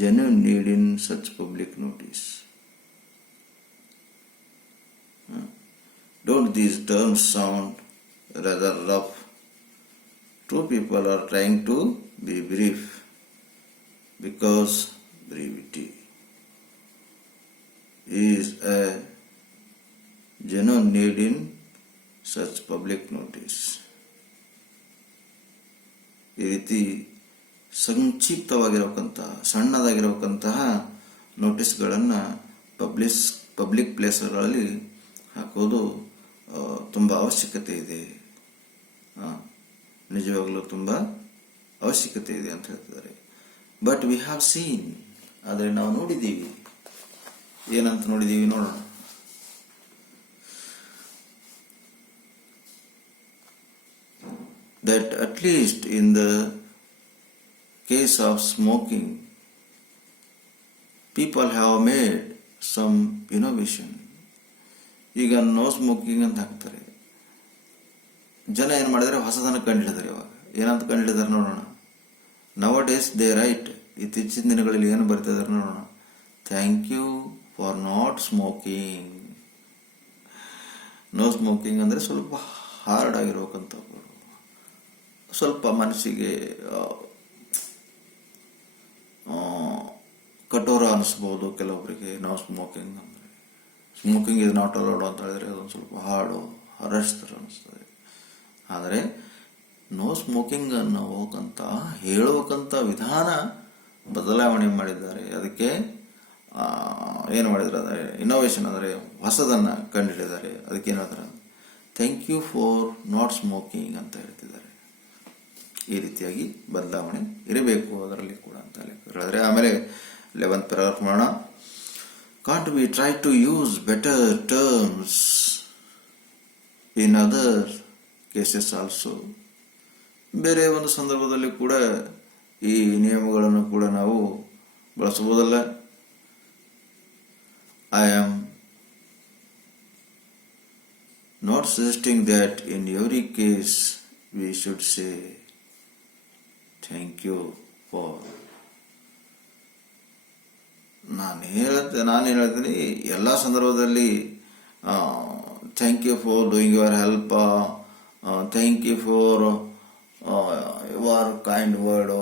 genuine need in such public notice. Don't these terms sound rather rough? Two people are trying to be brief because brevity is a genuine need in such public notice. ಈ ರೀತಿ ಸಂಕ್ಷಿಪ್ತವಾಗಿರಬೇಕಂತಹ ಸಣ್ಣದಾಗಿರಬೇಕಂತಹ ನೋಟಿಸ್ಗಳನ್ನು public ಪ್ಲೇಸ್ಗಳಲ್ಲಿ ಹಾಕೋದು ತುಂಬ ಅವಶ್ಯಕತೆ ಇದೆ, ನಿಜವಾಗಲೂ ತುಂಬ ಅವಶ್ಯಕತೆ ಇದೆ ಅಂತ ಹೇಳ್ತಿದ್ದಾರೆ. ಬಟ್ ವಿ ಹ್ಯಾವ್ ಸೀನ್, ಆದರೆ ನಾವು ನೋಡಿದ್ದೀವಿ. ಏನಂತ ನೋಡಿದ್ದೀವಿ ನೋಡೋಣ. That at least in the case of smoking, people have made some innovation. ಈಗ ನೋ ಸ್ಮೋಕಿಂಗ್ ಅಂತ ಹಾಕ್ತಾರೆ. ಜನ ಏನು ಮಾಡಿದರೆ ಹೊಸದನ್ನು ಕಂಡುಹಿಡಿದಾರೆ. ಇವಾಗ ಏನಂತ ಕಂಡುಹಿಡಿದಾರೆ ನೋಡೋಣ. ನವ ಡೇಸ್ ದೇ ರೈಟ್, ಇತ್ತೀಚಿನ ದಿನಗಳಲ್ಲಿ ಏನು ಬರ್ತಿದ್ದಾರೆ ನೋಡೋಣ. Thank you for not smoking. No smoking ಅಂದರೆ ಸ್ವಲ್ಪ ಹಾರ್ಡ್ ಆಗಿರ್ಬೇಕಂತ, ಸ್ವಲ್ಪ ಮನಸ್ಸಿಗೆ ಕಠೋರ ಅನಿಸ್ಬೋದು ಕೆಲವೊಬ್ಬರಿಗೆ. ನೋ ಸ್ಮೋಕಿಂಗ್ ಅಂದರೆ ಸ್ಮೋಕಿಂಗ್ ಇಸ್ ನಾಟ್ ಅಲೌಡ್ ಅಂತ ಹೇಳಿದ್ರೆ ಅದೊಂದು ಸ್ವಲ್ಪ ಹಾರ್ಡು ಹರಶ್ ಥರ ಅನಿಸ್ತದೆ. ಆದರೆ ನೋ ಸ್ಮೋಕಿಂಗ್ ಅನ್ನೋ ಹೇಳಬೇಕಂತ ವಿಧಾನ ಬದಲಾವಣೆ ಮಾಡಿದ್ದಾರೆ. ಅದಕ್ಕೆ ಏನು ಮಾಡಿದ್ದಾರೆ ಅಂದರೆ ಇನ್ನೋವೇಷನ್, ಅಂದರೆ ಹೊಸದನ್ನು ಕಂಡುಹಿಡಿದ್ದಾರೆ. ಅದಕ್ಕೆ ಏನು ಹೇಳ್ತಾರೆ, thank you for not smoking ಅಂತ ಹೇಳ್ತಿದ್ದಾರೆ. ಈ ರೀತಿಯಾಗಿ ಬದಲಾವಣೆ ಇರಬೇಕು ಅದರಲ್ಲಿ ಕೂಡ ಅಂತ ಹೇಳಿದ್ರೆ. ಆಮೇಲೆ 11th paragraph ಮಾಡೋಣ. Can't we try to use better terms in other cases also? ಬೇರೆ ಒಂದು ಸಂದರ್ಭದಲ್ಲಿ ಕೂಡ ಈ ನಿಯಮಗಳನ್ನು ಕೂಡ ನಾವು ಬಳಸಬಹುದಲ್ಲ. I am not suggesting that in every case we should say thank you for. ನಾನೇನು ಹೇಳ್ತೀನಿ, ಎಲ್ಲ ಸಂದರ್ಭದಲ್ಲಿ thank you for doing your help, thank you for your kind word,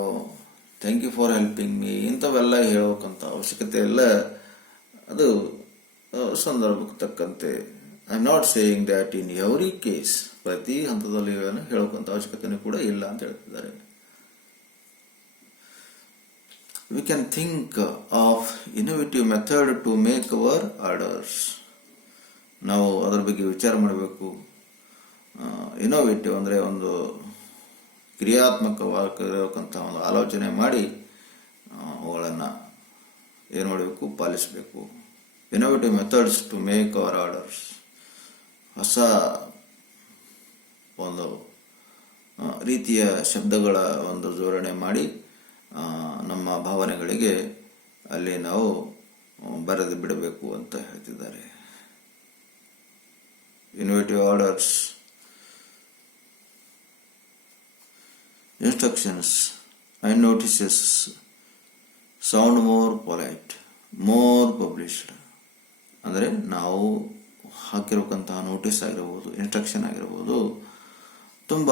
thank you for helping me ಇಂಥವೆಲ್ಲ ಹೇಳೋಕ್ಕಂತ ಅವಶ್ಯಕತೆ ಇಲ್ಲ. ಅದು ಸಂದರ್ಭಕ್ಕೆ ತಕ್ಕಂತೆ. I am not saying that in every case, ಪ್ರತಿ ಹಂತದಲ್ಲಿ ಹೇಳೋಕ್ಕಂತ ಅವಶ್ಯಕತೆನೂ ಕೂಡ ಇಲ್ಲ ಅಂತ ಹೇಳ್ತಿದ್ದಾರೆ. We can think of innovative method to make our orders. ನಾವು ಅದರ ಬಗ್ಗೆ ವಿಚಾರ ಮಾಡಬೇಕು. ಇನೋವೇಟಿವ್ ಅಂದರೆ ಒಂದು ಕ್ರಿಯಾತ್ಮಕವಾಗಿರಬೇಕಂತ ಒಂದು ಆಲೋಚನೆ ಮಾಡಿ ಅವುಗಳನ್ನು ಏನು ಮಾಡಬೇಕು, ಪಾಲಿಸಬೇಕು. Innovative methods to make our orders. ಹೊಸ ಒಂದು ರೀತಿಯ ಶಬ್ದಗಳ ಒಂದು ಜೋಡಣೆ ಮಾಡಿ ನಮ್ಮ ಭಾವನೆಗಳಿಗೆ ಅಲ್ಲಿ ನಾವು ಬರೆದು ಬಿಡಬೇಕು ಅಂತ ಹೇಳ್ತಿದ್ದಾರೆ. Innovative orders, instructions and notices sound more polite, more published. ಅಂದರೆ ನಾವು ಹಾಕಿರಬೇಕಂತಹ ನೋಟಿಸ್ ಆಗಿರ್ಬೋದು, ಇನ್ಸ್ಟ್ರಕ್ಷನ್ ಆಗಿರ್ಬೋದು, ತುಂಬ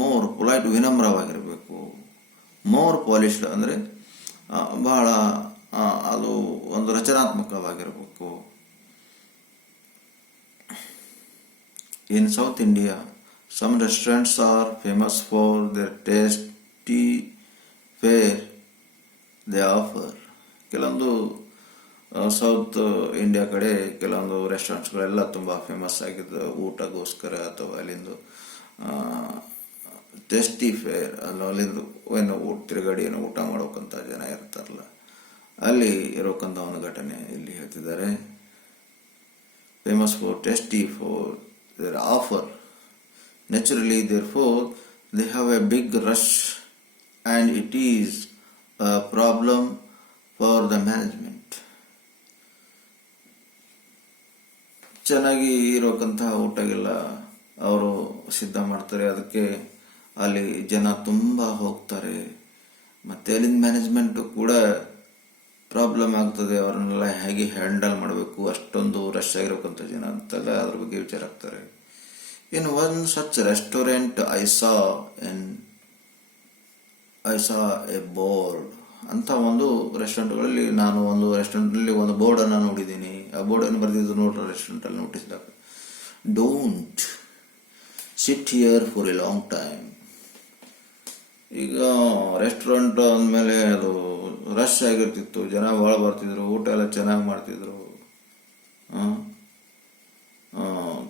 ಮೋರ್ ಪೊಲೈಟ್, ವಿನಮ್ರವಾಗಿರಬೇಕು. ಮೋರ್ ಪಾಲಿಶ್ಡ್ ಅಂದರೆ ಬಹಳ ಅದು ಒಂದು ರಚನಾತ್ಮಕವಾಗಿರಬೇಕು. In south India some restaurants are famous for their tasty fare they offer. ಕೆಲವೊಂದು ಸೌತ್ ಇಂಡಿಯಾ ಕಡೆ ಕೆಲವೊಂದು ರೆಸ್ಟೋರೆಂಟ್ಸ್ಗಳೆಲ್ಲ ತುಂಬ ಫೇಮಸ್ ಆಗಿದ್ದು ಊಟಗೋಸ್ಕರ, ಅಥವಾ ಅಲ್ಲಿಂದು ಟೇಸ್ಟಿ ಫೇರ್, ಅಲ್ಲಿಂದು ಏನು ತಿರುಗಾಡಿ ಏನೋ ಊಟ ಮಾಡೋಕ್ಕಂತ ಜನ ಇರ್ತಾರಲ್ಲ, ಅಲ್ಲಿ ಇರೋಕ್ಕಂಥ ಒಂದು ಘಟನೆ ಇಲ್ಲಿ ಹೇಳ್ತಿದ್ದಾರೆ. Famous for tasty for their offer, naturally therefore they have a big rush and it is a problem for the management. ಚೆನ್ನಾಗಿ ಇರೋಕ್ಕಂತಹ ಊಟಗೆಲ್ಲ ಅವರು ಸಿದ್ಧ ಮಾಡ್ತಾರೆ, ಅದಕ್ಕೆ ಅಲ್ಲಿ ಜನ ತುಂಬ ಹೋಗ್ತಾರೆ ಮತ್ತು ಅಲ್ಲಿಂದ ಮ್ಯಾನೇಜ್ಮೆಂಟು ಕೂಡ ಪ್ರಾಬ್ಲಮ್ ಆಗ್ತದೆ. ಅವರನ್ನೆಲ್ಲ ಹೇಗೆ ಹ್ಯಾಂಡಲ್ ಮಾಡಬೇಕು, ಅಷ್ಟೊಂದು ರಶ್ ಆಗಿರೋಕ್ಕಂಥ ಜನ ಅಂತೆಲ್ಲ ಅದ್ರ ಬಗ್ಗೆ ವಿಚಾರ ಆಗ್ತಾರೆ. In one such restaurant I saw A board ಅಂತ ಒಂದು ರೆಸ್ಟೋರೆಂಟ್ಗಳಲ್ಲಿ ನಾನು ಒಂದು ರೆಸ್ಟೋರೆಂಟ್ನಲ್ಲಿ ಒಂದು ಬೋರ್ಡನ್ನು ನೋಡಿದ್ದೀನಿ. ಆ ಬೋರ್ಡನ್ನು ಬರೆದಿದ್ದು ನೋಡ್ರಿ ರೆಸ್ಟೋರೆಂಟಲ್ಲಿ ನೋಟಿಸಿದಾಗ, don't sit here for a long time. ಈಗ ರೆಸ್ಟೋರೆಂಟ್ ಅಂದಮೇಲೆ ಅದು ರಶ್ ಆಗಿರ್ತಿತ್ತು, ಜನ ಭಾಳ ಬರ್ತಿದ್ರು, ಊಟ ಎಲ್ಲ ಚೆನ್ನಾಗಿ ಮಾಡ್ತಿದ್ರು,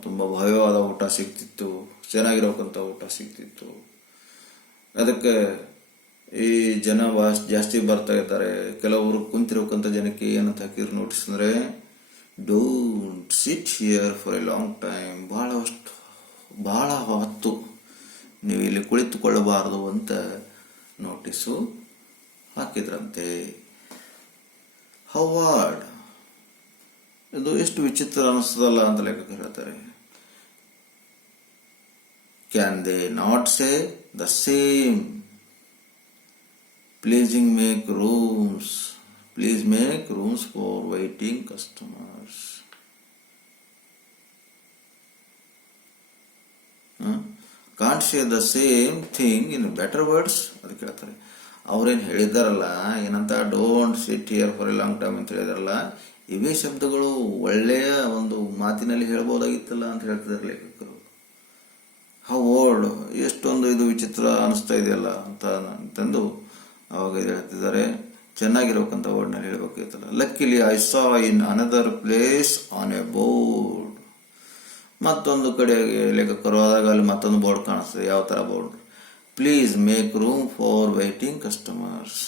ತುಂಬ ಭವ್ಯವಾದ ಊಟ ಸಿಗ್ತಿತ್ತು, ಚೆನ್ನಾಗಿರೋಕ್ಕಂಥ ಊಟ ಸಿಗ್ತಿತ್ತು. ಅದಕ್ಕೆ ಈ ಜನ ಜಾಸ್ತಿ ಬರ್ತಾ ಇದ್ದಾರೆ. ಕೆಲವರು ಕುಂತಿರೋಕ್ಕಂಥ ಜನಕ್ಕೆ ಏನಂತ ಹಾಕಿದ್ರು ನೋಟಿಸ್ ಅಂದರೆ, don't sit here for a long time, ಭಾಳ ಹೊತ್ತು ನೀವು ಇಲ್ಲಿ ಕುಳಿತುಕೊಳ್ಳಬಾರದು ಅಂತ ನೋಟಿಸು ಹಾಕಿದ್ರಂತೆ. ಹವಾರ್ಡ್, ಇದು ಎಷ್ಟು ವಿಚಿತ್ರ ಅನಿಸ್ತದಲ್ಲ ಅಂತ ಲೇಖಕರು ಹೇಳ್ತಾರೆ. Can they not say the same, please make rooms for waiting customers. Can't say the same thing in better words ಅದಕ್ಕೆ ಹೇಳ್ತಾರೆ. ಅವ್ರೇನು ಹೇಳಿದಾರಲ್ಲ, ಏನಂತ don't sit here for a long time ಅಂತ ಹೇಳಿದಾರಲ್ಲ, ಇವೇ ಶಬ್ದಗಳು ಒಳ್ಳೆಯ ಒಂದು ಮಾತಿನಲ್ಲಿ ಹೇಳ್ಬೋದಾಗಿತ್ತಲ್ಲ ಅಂತ ಹೇಳ್ತಿದ್ದಾರೆ ಲೇಖಕರು. ವರ್ಡ್ ಎಷ್ಟೊಂದು ಇದು ವಿಚಿತ್ರ ಅನಿಸ್ತಾ ಇದೆಯಲ್ಲ ಅಂತಂದು ಅವಾಗ ಇದು ಹೇಳ್ತಿದ್ದಾರೆ. ಚೆನ್ನಾಗಿರೋಕ್ಕಂಥ ವರ್ಡ್ನಲ್ಲಿ ಹೇಳ್ಬೇಕಾಗಿತ್ತಲ್ಲ. Luckily I saw in another place on a board. ಮತ್ತೊಂದು ಕಡೆಗೆ ಲೇಖಕರು ಆದಾಗ ಅಲ್ಲಿ ಮತ್ತೊಂದು ಬೋರ್ಡ್ ಕಾಣಿಸ್ತದೆ. ಯಾವ ಥರ board? Please make room for waiting customers.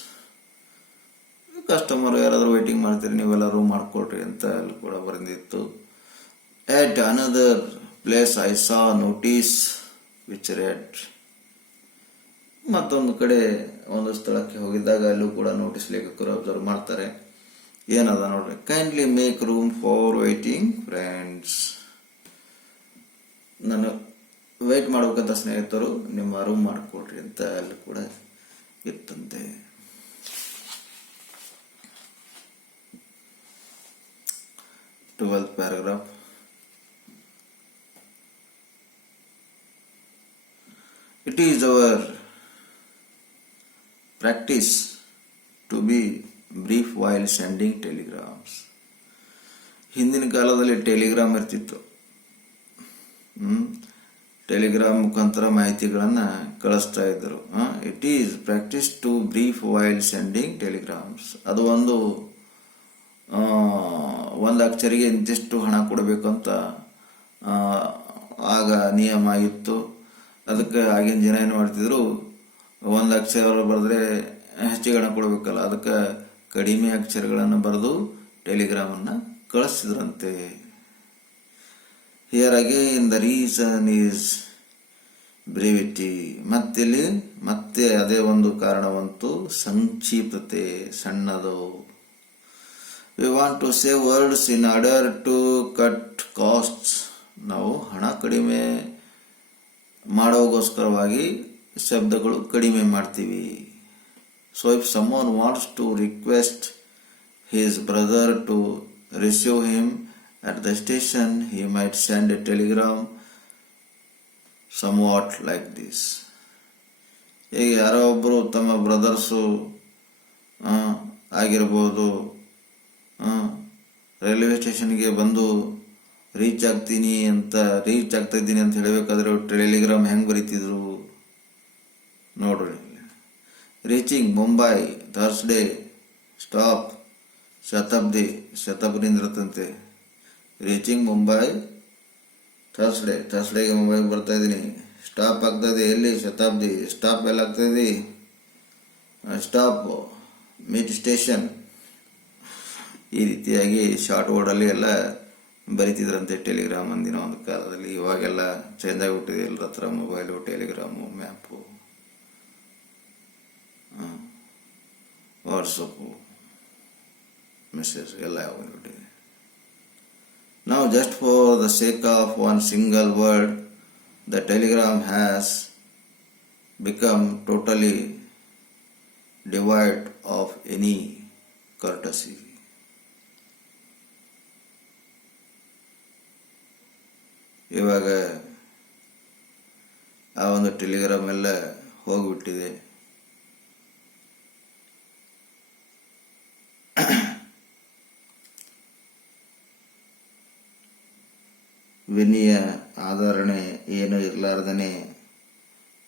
Customer ಯಾರಾದರೂ ವೈಟಿಂಗ್ ಮಾಡ್ತೀರಿ, ನೀವೆಲ್ಲ ರೂಮ್ ಮಾಡ್ಕೊಳ್ರಿ ಅಂತ ಅಲ್ಲಿ ಕೂಡ ಬರೆದಿತ್ತು. At another place I saw notice which read. ಮತ್ತೊಂದು ಕಡೆ ಒಂದು ಸ್ಥಳಕ್ಕೆ ಹೋಗಿದ್ದಾಗ ಅಲ್ಲೂ ಕೂಡ ನೋಟಿಸ್ ಲೇಖಕರು ಅಬ್ಸರ್ವ್ ಮಾಡ್ತಾರೆ. ಏನದ ನೋಡ್ರಿ, kindly make room for waiting friends. ನಾನು ವೇಟ್ ಮಾಡ್ಬೇಕಂತ ಸ್ನೇಹಿತರು ನಿಮ್ಮ ರೂಮ್ ಮಾಡಿಕೊಡ್ರಿ ಅಂತ ಅಲ್ಲಿ ಕೂಡ ಇತ್ತಂತೆ. 12th paragraph. It is our practice to be brief while sending telegrams. ಹಿಂದಿನ ಕಾಲದಲ್ಲಿ ಟೆಲಿಗ್ರಾಮ್ ಇರ್ತಿತ್ತು. ಟೆಲಿಗ್ರಾಮ್ ಮುಖಾಂತರ ಮಾಹಿತಿಗಳನ್ನು ಕಳಿಸ್ತಾ ಇದ್ದರು. It is practice to brief while sending telegrams. ಅದು ಒಂದು ಅಕ್ಷರಿಗೆ ಇಂತಿಷ್ಟು ಹಣ ಕೊಡಬೇಕು ಅಂತ ಆಗ ನಿಯಮ ಇತ್ತು. ಅದಕ್ಕೆ ಆಗಿನ ಜನ ಏನು ಮಾಡ್ತಿದ್ರು, ಒಂದು ಅಕ್ಷರ ಬರೆದ್ರೆ ಹೆಚ್ಚಿಗೆ ಹಣ ಕೊಡಬೇಕಲ್ಲ, ಅದಕ್ಕೆ ಕಡಿಮೆ ಅಕ್ಷರಗಳನ್ನು ಬರೆದು ಟೆಲಿಗ್ರಾಮನ್ನು ಕಳಿಸಿದ್ರಂತೆ. Here again the reason is brevity. ಮತ್ತೆ ಅದೇ ಒಂದು ಕಾರಣವಂತೂ ಸಂಕ್ಷಿಪ್ತತೆ, ಸಣ್ಣದು. We want to save words in order to cut costs. ನಾವು ಹಣ ಕಡಿಮೆ ಮಾಡೋಗೋಸ್ಕರವಾಗಿ ಶಬ್ದಗಳು ಕಡಿಮೆ ಮಾಡ್ತೀವಿ. So if someone wants to request his brother to receive him at the station, he might send a telegram somewhat like this. ಈಗ ಯಾರೋ ಒಬ್ಬರು ತಮ್ಮ ಬ್ರದರ್ಸು ಆಗಿರ್ಬೋದು ರೈಲ್ವೆ ಸ್ಟೇಷನ್ಗೆ ಬಂದು ರೀಚ್ ಆಗ್ತಾ ಇದ್ದೀನಿ ಅಂತ ಹೇಳಬೇಕಾದ್ರೆ ಟೆಲಿಗ್ರಾಮ್ ಹೆಂಗೆ ಬರೀತಿದ್ರು ನೋಡ್ರಿ. ರೀಚಿಂಗ್ ಮುಂಬೈ ಥರ್ಸ್ಡೇ ಸ್ಟಾಪ್ ಶತಾಬ್ದಿಯಿಂದ ಇರುತ್ತಂತೆ. ರೀಚಿಂಗ್ ಮುಂಬೈ ಥರ್ಸ್ಡೇಗೆ ಮುಂಬೈಗೆ ಬರ್ತಾ ಇದ್ದೀನಿ. ಸ್ಟಾಪ್ ಆಗ್ತಾ ಇದೆ ಎಲ್ಲಿ? ಶತಾಬ್ದಿ. ಸ್ಟಾಪ್ ಎಲ್ಲ ಆಗ್ತಾ ಇದೆ? Stop meet station. ಈ ರೀತಿಯಾಗಿ ಶಾರ್ಟ್ ವರ್ಡಲ್ಲಿ ಎಲ್ಲ ಬರಿತಿದ್ರಂತೆ ಟೆಲಿಗ್ರಾಮ್ ಅಂದಿನ ಒಂದು ಕಾಲದಲ್ಲಿ. ಇವಾಗೆಲ್ಲ ಚೇಂಜ್ ಆಗಿಬಿಟ್ಟಿದೆ ಎಲ್ಲರ ಹತ್ರ mobile, Telegram, map, WhatsApp, message ಎಲ್ಲ ಹೋಗ್ಬಿಟ್ಟಿದೆ. Now, just for the sake of one single word, the telegram has become totally devoid of any courtesy. ಇವಾಗ ಆ ಒಂದು ಟೆಲಿಗ್ರಾಮ್ ಎಲ್ಲ ಹೋಗ್ಬಿಟ್ಟಿದೆ. ವಿನಯ ಆಧರಣೆ ಏನು ಇರಲಾರ್ದನೆ,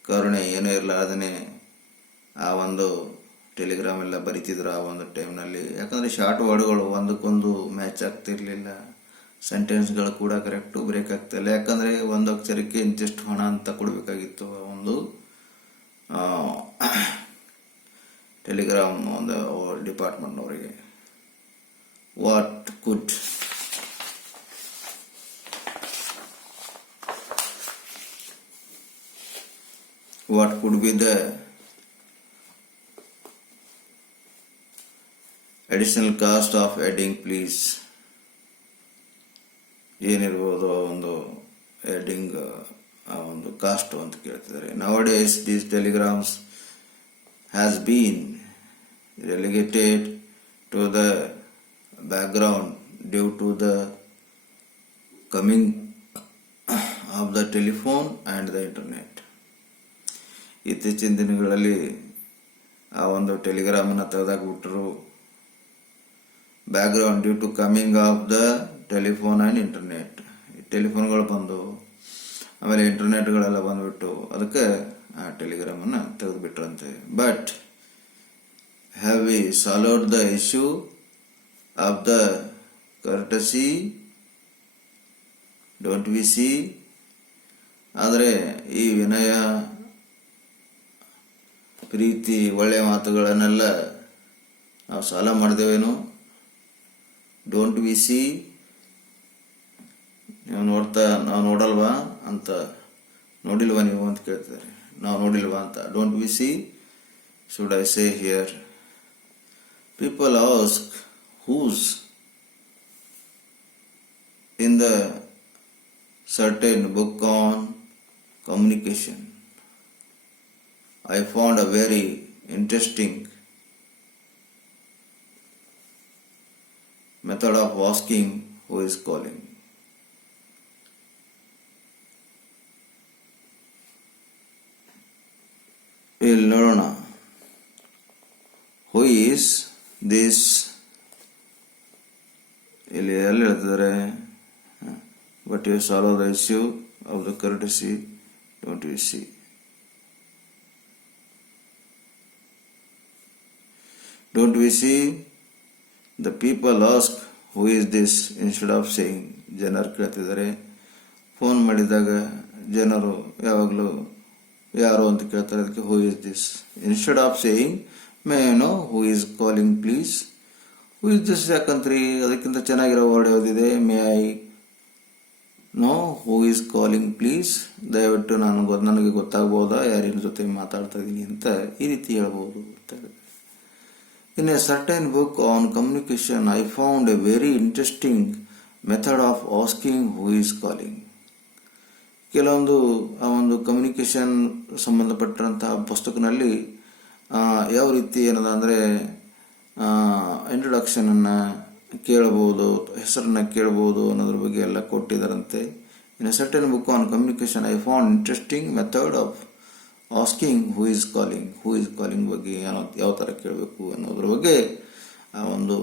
ಕರುಣೆ ಏನೂ ಇರಲಾರ್ದನೆ ಆ ಒಂದು ಟೆಲಿಗ್ರಾಮ್ ಎಲ್ಲ ಬರಿತಿದ್ರು ಆ ಒಂದು ಟೈಮ್ನಲ್ಲಿ. ಯಾಕಂದರೆ ಶಾರ್ಟ್ ವರ್ಡ್ಗಳು ಒಂದಕ್ಕೊಂದು ಮ್ಯಾಚ್ ಆಗ್ತಿರ್ಲಿಲ್ಲ, ಸೆಂಟೆನ್ಸ್ಗಳು ಕೂಡ ಕರೆಕ್ಟು ಬ್ರೇಕ್ ಆಗ್ತಿಲ್ಲ. ಯಾಕಂದರೆ ಒಂದು ಅಕ್ಷರಕ್ಕೆ ಇಂತಿಷ್ಟು ಹಣ ಅಂತ ಕೊಡಬೇಕಾಗಿತ್ತು ಆ ಒಂದು ಟೆಲಿಗ್ರಾಮ್ ಒಂದು ಡಿಪಾರ್ಟ್ಮೆಂಟ್ನವರಿಗೆ. What could be the additional cost of adding please? ಏನಿರ್ಬೋದು ಒಂದು ಎಡಿಂಗ್ ಆ ಒಂದು ಕಾಸ್ಟ್ ಅಂತ ಕೇಳ್ತಿದ್ದಾರೆ. Nowadays these telegrams has been relegated to the background due to the coming of the telephone and the internet. ಇತ್ತೀಚಿನ ದಿನಗಳಲ್ಲಿ ಆ ಒಂದು ಟೆಲಿಗ್ರಾಮನ್ನು ತೆಗೆದಾಕ್ಬಿಟ್ರು. Background due to coming of the telephone and internet. ಟೆಲಿಫೋನ್ಗಳು ಬಂದು ಆಮೇಲೆ ಇಂಟರ್ನೆಟ್ಗಳೆಲ್ಲ ಬಂದುಬಿಟ್ಟು ಅದಕ್ಕೆ ಆ ಟೆಲಿಗ್ರಾಮನ್ನು ತೆಗೆದುಬಿಟ್ರಂತೆ. But have we solved the issue of the courtesy? Don't we see? ಆದರೆ ಈ ವಿನಯ, ಪ್ರೀತಿ, ಒಳ್ಳೆಯ ಮಾತುಗಳನ್ನೆಲ್ಲ ನಾವು ಸಾಲ ಮಾಡಿದೇವೇನು? Don't we C? ನಾವು ನೋಡಲ್ವಾ ಅಂತ, ನೋಡಿಲ್ವಾ ನೀವು ಅಂತ ಕೇಳ್ತಿದ್ದಾರೆ. ನಾವು ನೋಡಿಲ್ವಾ ಅಂತ. Don't we see should I say here? People ask whose in the certain book on communication. I found a very interesting method of asking who is calling. ಇಲ್ಲಿ ನೋಡೋಣ. Who is this? ಇಲ್ಲಿ ಎಲ್ಲಿ ಹೇಳ್ತಿದ್ದಾರೆ? But you solve the issue of the courtesy, don't you see? Don't we see? The people ask who is this instead of saying. ಜನರು ಕೇಳ್ತಿದ್ದಾರೆ. Phone ಮಾಡಿದಾಗ ಜನರು ಯಾವಾಗಲೂ ಯಾರು ಅಂತ ಕೇಳ್ತಾರೆ. ಅದಕ್ಕೆ who is this instead of saying may I know who is calling please. Who is this ಯಾಕಂತ್ರಿ? ಅದಕ್ಕಿಂತ ಚೆನ್ನಾಗಿರೋ ವರ್ಡ್ ಯಾವುದಿದೆ? May I know who is calling please. ದಯವಿಟ್ಟು ನನಗೆ ಗೊತ್ತಾಗ್ಬೋದಾ ಯಾರಿನ ಜೊತೆ ಮಾತಾಡ್ತಾ ಇದ್ದೀನಿ ಅಂತ ಈ ರೀತಿ ಹೇಳ್ಬೋದು ಅಂತ ಹೇಳಿದ್ರೆ. In a certain book on communication, I found a very interesting method of asking who is calling. ಕೆಲವೊಂದು ಆ ಒಂದು ಕಮ್ಯುನಿಕೇಷನ್ ಸಂಬಂಧಪಟ್ಟಂತಹ ಪುಸ್ತಕನಲ್ಲಿ ಯಾವ ರೀತಿ ಏನದ ಅಂದರೆ ಇಂಟ್ರೊಡಕ್ಷನನ್ನು ಕೇಳಬಹುದು, ಹೆಸರನ್ನು ಕೇಳಬಹುದು ಅನ್ನೋದ್ರ ಬಗ್ಗೆ ಎಲ್ಲ ಕೊಟ್ಟಿದ್ದಾರಂತೆ. In a certain book on communication I found interesting method of asking who is calling ಬಗ್ಗೆ ಯಾವ ಥರ ಕೇಳಬೇಕು ಅನ್ನೋದ್ರ ಬಗ್ಗೆ ಆ ಒಂದು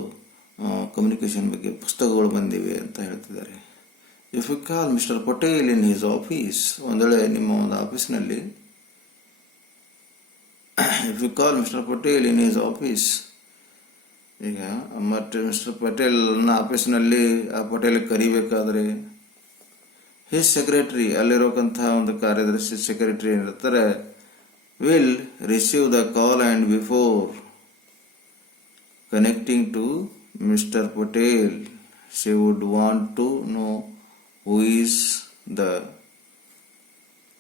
ಕಮ್ಯುನಿಕೇಷನ್ ಬಗ್ಗೆ ಪುಸ್ತಕಗಳು ಬಂದಿವೆ ಅಂತ ಹೇಳ್ತಿದ್ದಾರೆ. If you call mister Patel in his office, ಒಂದು ವೇಳೆ ನಿಮ್ಮ ಒಂದು ಆಫೀಸ್ನಲ್ಲಿ if you call mister Patel in his office, ಈಗ ಮತ್ತೆ ಮಿಸ್ಟರ್ ಪಟೇಲ್ನ ಆಫೀಸ್ನಲ್ಲಿ ಆ ಪಟೇಲ್ ಕರಿಬೇಕಾದ್ರೆ ಹಿಸ್ ಸೆಕ್ರೆಟರಿ, ಅಲ್ಲಿರೋಕ್ಕಂತಹ ಒಂದು ಕಾರ್ಯದರ್ಶಿ ಸೆಕ್ರೆಟರಿ ಏನಿರ್ತಾರೆ, will receive the call and before connecting to Mr. Patel, she would want to know who is the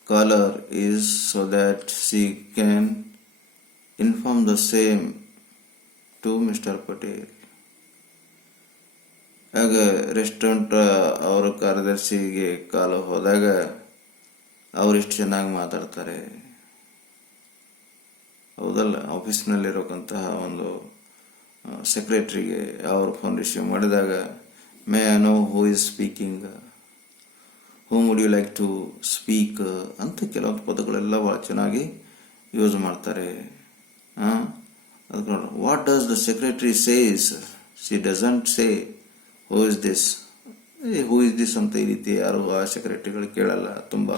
caller is so that she can inform the same to Mr. Patel. ಆಗ restaurant ಅವರ ಕಾರ್ಯದರ್ಶಿಗೆ ಕಾಲು ಹೋದಾಗ ಅವರಿಷ್ಟು ಚೆನ್ನಾಗಿ ಮಾತಾಡ್ತಾರೆ, ಹೌದಲ್ಲ. ಆಫೀಸ್ನಲ್ಲಿರೋಕ್ಕಂತಹ ಒಂದು ಸೆಕ್ರೆಟ್ರಿಗೆ ಅವರು phone receive ಮಾಡಿದಾಗ, may I know who is speaking, whom would you like to speak ಅಂತ ಕೆಲವೊಂದು ಪದಗಳೆಲ್ಲ ಭಾಳ ಚೆನ್ನಾಗಿ ಯೂಸ್ ಮಾಡ್ತಾರೆ. ಅದಕ್ಕೆ ನೋಡಿ, what does the secretary says, she doesn't say who is this, who is this ಅಂತ ಈ ರೀತಿ ಯಾರು ಆ ಸೆಕ್ರೆಟರಿಗಳು ಕೇಳಲ್ಲ, ತುಂಬ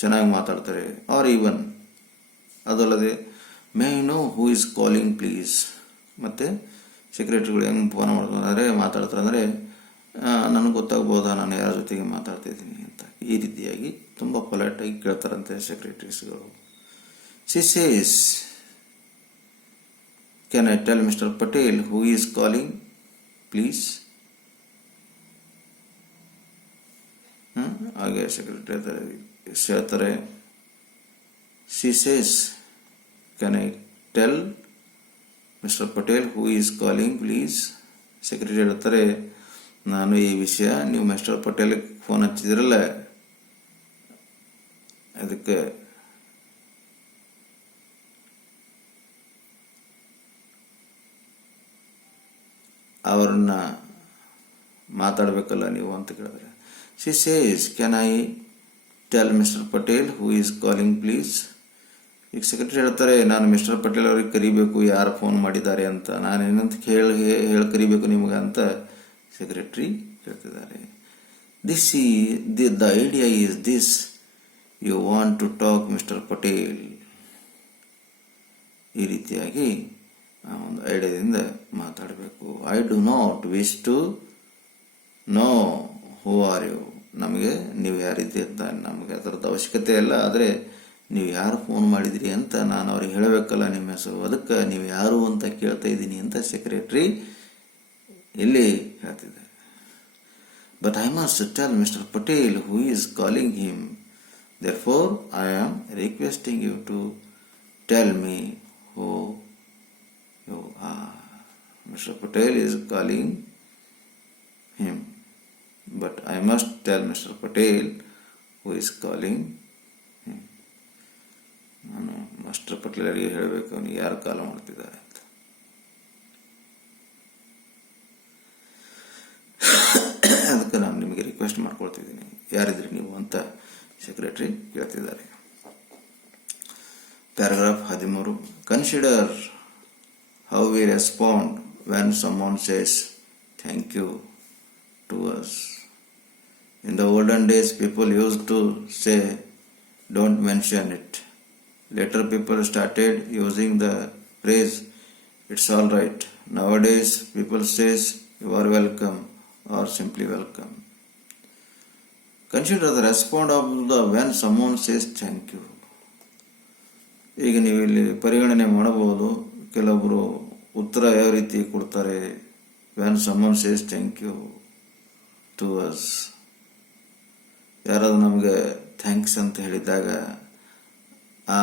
ಚೆನ್ನಾಗಿ ಮಾತಾಡ್ತಾರೆ. ಆರ್ ಈವನ್ ಅದಲ್ಲದೆ, May I know who is calling please. ಮತ್ತು ಸೆಕ್ರೆಟರಿಗಳು ಹೆಂಗೆ ಫೋನ್ ಮಾತಾಡ್ತಾರೆ ಅಂದರೆ, ನನಗೆ ಗೊತ್ತಾಗ್ಬೋದಾ ನಾನು ಯಾರ ಜೊತೆಗೆ ಮಾತಾಡ್ತಿದ್ದೀನಿ ಅಂತ, ಈ ರೀತಿಯಾಗಿ ತುಂಬ ಪೊಲೈಟಾಗಿ ಕೇಳ್ತಾರಂತೆ ಸೆಕ್ರೆಟರೀಸ್ಗಳು. She says, can I tell Mr Patel who is calling please. ಹಾಗೆ ಸೆಕ್ರೆಟರಿ ಹೇಳ್ತಾರೆ, she says, can I tell Mr Patel who is calling please. Secretary ಹೇಳ್ತಾರೆ, ನಾನು ಈ ವಿಷಯ ನೀವು ಮಿಸ್ಟರ್ ಪಟೇಲ್ಗೆ ಫೋನ್ ಹಚ್ಚಿದಿರಲ್ಲ, ಅದಕ್ಕೆ ಅವ್ರನ್ನ ಮಾತಾಡಬೇಕಲ್ಲ ನೀವು ಅಂತ ಕೇಳಿದ್ರೆ, she says, can I tell Mr Patel who is calling please. ಈಗ ಸೆಕ್ರೆಟರಿ ಹೇಳ್ತಾರೆ, ನಾನು ಮಿಸ್ಟರ್ ಪಟೇಲ್ ಅವ್ರಿಗೆ ಕರಿಬೇಕು, ಯಾರು ಫೋನ್ ಮಾಡಿದ್ದಾರೆ ಅಂತ, ನಾನೇನಂತ ಹೇಳಿ ಕರಿಬೇಕು ನಿಮಗೆ ಅಂತ ಸೆಕ್ರೆಟರಿ ಹೇಳ್ತಿದ್ದಾರೆ. The idea is this, you want to talk mister Patel. ಈ ರೀತಿಯಾಗಿ ಒಂದು ಐಡಿಯಾದಿಂದ ಮಾತಾಡಬೇಕು. I do not wish to know who are you. ನಮಗೆ ನೀವು ಯಾರಿದ್ದೆ ಅಂತ ನಮಗೆ ಅದರದ್ದು ಅವಶ್ಯಕತೆ ಇಲ್ಲ, ಆದರೆ ನೀವು ಯಾರು ಫೋನ್ ಮಾಡಿದಿರಿ ಅಂತ ನಾನು ಅವ್ರಿಗೆ ಹೇಳಬೇಕಲ್ಲ ನಿಮ್ಮ ಹೆಸರು, ಅದಕ್ಕೆ ನೀವು ಯಾರು ಅಂತ ಕೇಳ್ತಾ ಇದ್ದೀನಿ ಅಂತ ಸೆಕ್ರೆಟರಿ ಇಲ್ಲಿ ಹೇಳ್ತಿದ್ದಾರೆ. But I must tell Mr Patel who is calling him, therefore I am requesting you to tell me who you are. Mr. Patel is calling him, but I must tell Mr. Patel who is calling him. ನಾನು master ಪಟೇಲರಿಗೆ ಹೇಳಬೇಕು ಅವನಿಗೆ ಯಾರು ಕಾಲ್ ಮಾಡ್ತಿದ್ದಾರೆ ಅಂತ. ಅದಕ್ಕೆ ನಾನು ನಿಮಗೆ request ಮಾಡ್ಕೊಳ್ತಿದ್ದೀನಿ, ಯಾರಿದ್ರಿ ನೀವು ಅಂತ ಸೆಕ್ರೆಟರಿ ಕೇಳ್ತಿದ್ದಾರೆ. Paragraph 13. Consider how we respond when someone says thank you to us. In the olden days people use to say don't mention it. Later people started using the phrase it's all right. Nowadays people says you are welcome or simply welcome. Consider the response of the when someone says thank you. ಈಗ ನೀವು ಇಲ್ಲಿ ಪರಿಗಣನೆ ಮಾಡಬಹುದು, ಕೆಲವೊಬ್ಬರು ಉತ್ತರ ಯಾವ ರೀತಿ ಕೊಡ್ತಾರೆ. when someone says thank you to us, ಯಾರಾದ್ರೂ ನಮಗೆ ಥ್ಯಾಂಕ್ಸ್ ಅಂತ ಹೇಳಿದಾಗ ಆ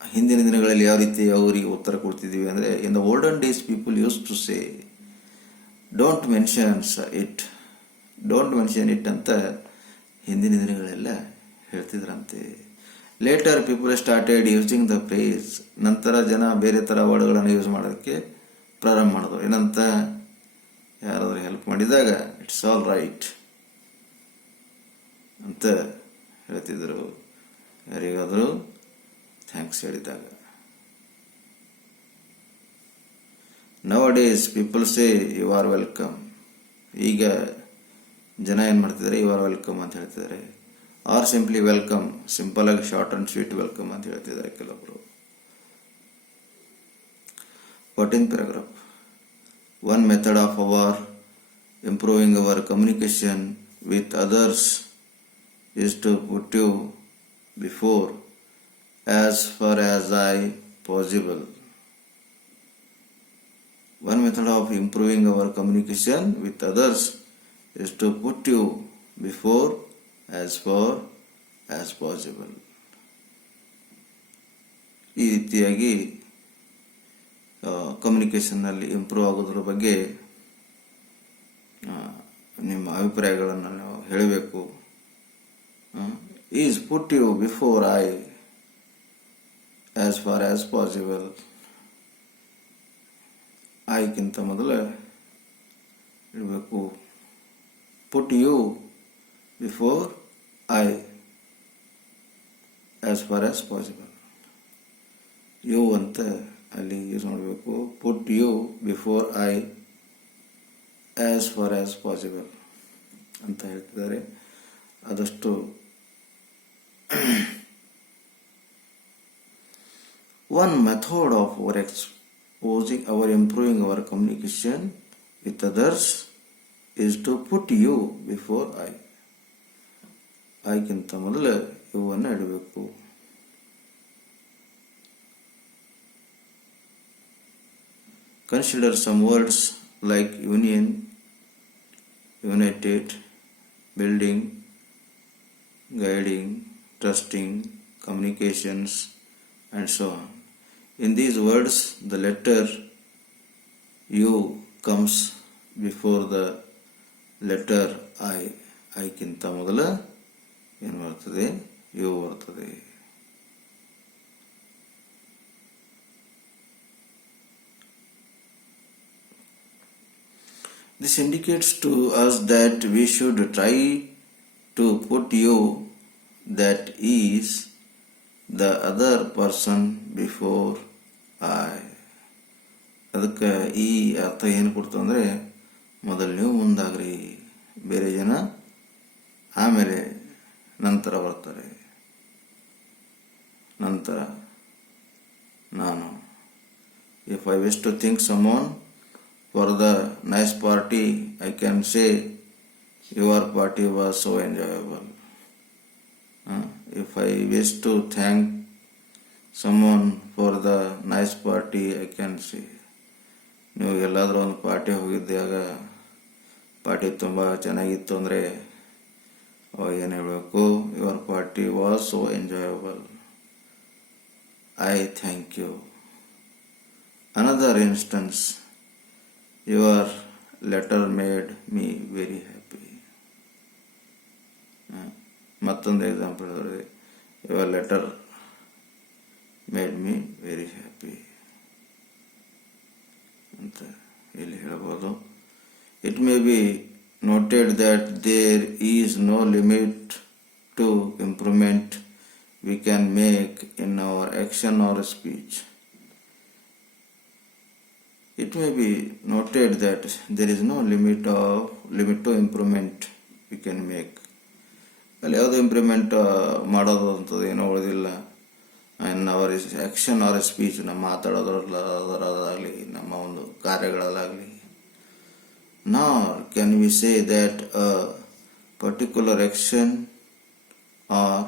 ಹಿಂದಿನ ದಿನಗಳಲ್ಲಿ ಯಾವ ರೀತಿ ಅವರಿಗೆ ಉತ್ತರ ಕೊಡ್ತಿದ್ದೀವಿ ಅಂದರೆ, in the olden days people use to say don't mention it ಅಂತ ಹಿಂದಿನ ದಿನಗಳೆಲ್ಲ ಹೇಳ್ತಿದ್ರಂತೆ. Later people started using the phrase. ನಂತರ ಜನ ಬೇರೆ ಥರ ವರ್ಡ್ಗಳನ್ನು ಯೂಸ್ ಮಾಡೋದಕ್ಕೆ ಪ್ರಾರಂಭ ಮಾಡಿದ್ರು. ಏನಂತ, ಯಾರಾದರೂ ಹೆಲ್ಪ್ ಮಾಡಿದಾಗ ಇಟ್ಸ್ ಆಲ್ ರೈಟ್ ಅಂತ ಹೇಳ್ತಿದ್ರು, ಯಾರಿಗಾದರೂ ಥ್ಯಾಂಕ್ಸ್ ಹೇಳಿದಾಗ. Nowadays people say you are welcome. ಈಗ ಜನ ಏನು ಮಾಡ್ತಿದ್ದಾರೆ, ಯು ಆರ್ ವೆಲ್ಕಮ್ ಅಂತ ಹೇಳ್ತಿದ್ದಾರೆ. ಆರ್ ಸಿಂಪ್ಲಿ ವೆಲ್ಕಮ್, ಸಿಂಪಲ್ ಆಗಿ ಶಾರ್ಟ್ ಅಂಡ್ ಸ್ವೀಟ್ ವೆಲ್ಕಮ್ ಅಂತ ಹೇಳ್ತಿದ್ದಾರೆ ಕೆಲವೊಬ್ರು. 14th paragraph. One method of our improving our communication with others is to put you before as far as I possible. One method of improving our communication with others is to put you before as far as possible. ಈ ರೀತಿಯಾಗಿ ಕಮ್ಯುನಿಕೇಷನ್ನಲ್ಲಿ improve ಆಗೋದ್ರ ಬಗ್ಗೆ ನಿಮ್ಮ ಅಭಿಪ್ರಾಯಗಳನ್ನು ನೀವು ಹೇಳಬೇಕು. Is put you before I as far as possible. ಐಕ್ಕಿಂತ ಮೊದಲು ಇಡಬೇಕು put you before I as far as possible. You ಅಂತ ಅಲ್ಲಿ ಯೂಸ್ ಮಾಡಬೇಕು. Put you before I as far as possible ಅಂತ ಹೇಳ್ತಿದ್ದಾರೆ. ಆದಷ್ಟು one method of improving our communication with others is to put you before I. ಐಕ್ಕಿಂತ ಮೊದಲು you ಅನ್ನು ಇಡಬೇಕು. Consider some words like union, united, building, guiding, trusting, communications, and so on. In these words, the letter U comes before the letter I. ಐಕ್ಕಿಂತ ಮೊದಲು ಏನು ಬರ್ತದೆ? You ಬರ್ತದೆ. This indicates to us that we should try to put you, that is the other person, before I. ಅದಕ್ಕೆ ಈ ಅರ್ಥ ಏನು ಕೊಡ್ತು ಅಂದರೆ, ಮೊದಲು ನೀವು ಮುಂದಾಗ್ರಿ, ಬೇರೆ ಜನ ಆಮೇಲೆ ನಂತರ ಬರ್ತಾರೆ, ನಂತರ ನಾನು. If I wish to thank someone for the nice party, I can say your party was so enjoyable. If I wish to thank someone for the nice party, I can say, ನೀವು ಎಲ್ಲಾದರೂ ಒಂದು party ಹೋಗಿದ್ದಾಗ party ತುಂಬ ಚೆನ್ನಾಗಿತ್ತು ಅಂದರೆ ಅವಾಗ ಏನು ಹೇಳಬೇಕು? Your party was so enjoyable, I thank you. Another instance, your letter made me very happy. ಮತ್ತೊಂದು ಎಕ್ಸಾಂಪಲ್ ಹೇಳಿದ್ರೆ, your letter made me very happy ಅಂತ ಇಲ್ಲಿ ಹೇಳ್ಬೋದು. It may be noted that there is no limit to improvement we can make in our action or speech. It may be noted that there is no limit to improvement we can make. ಅಲ್ಲಿ ಯಾವುದು improvement ಮಾಡೋದು ಅಂತದ್ದು ಏನೋ ಉಳಿದಿಲ್ಲ. In our action or speech, ನಮ್ಮ ಮಾತಾಡೋದ್ರಲ್ಲಾಗಲಿ ನಮ್ಮ ಒಂದು ಕಾರ್ಯಗಳಲ್ಲಾಗಲಿ. Nor can we say that a particular action R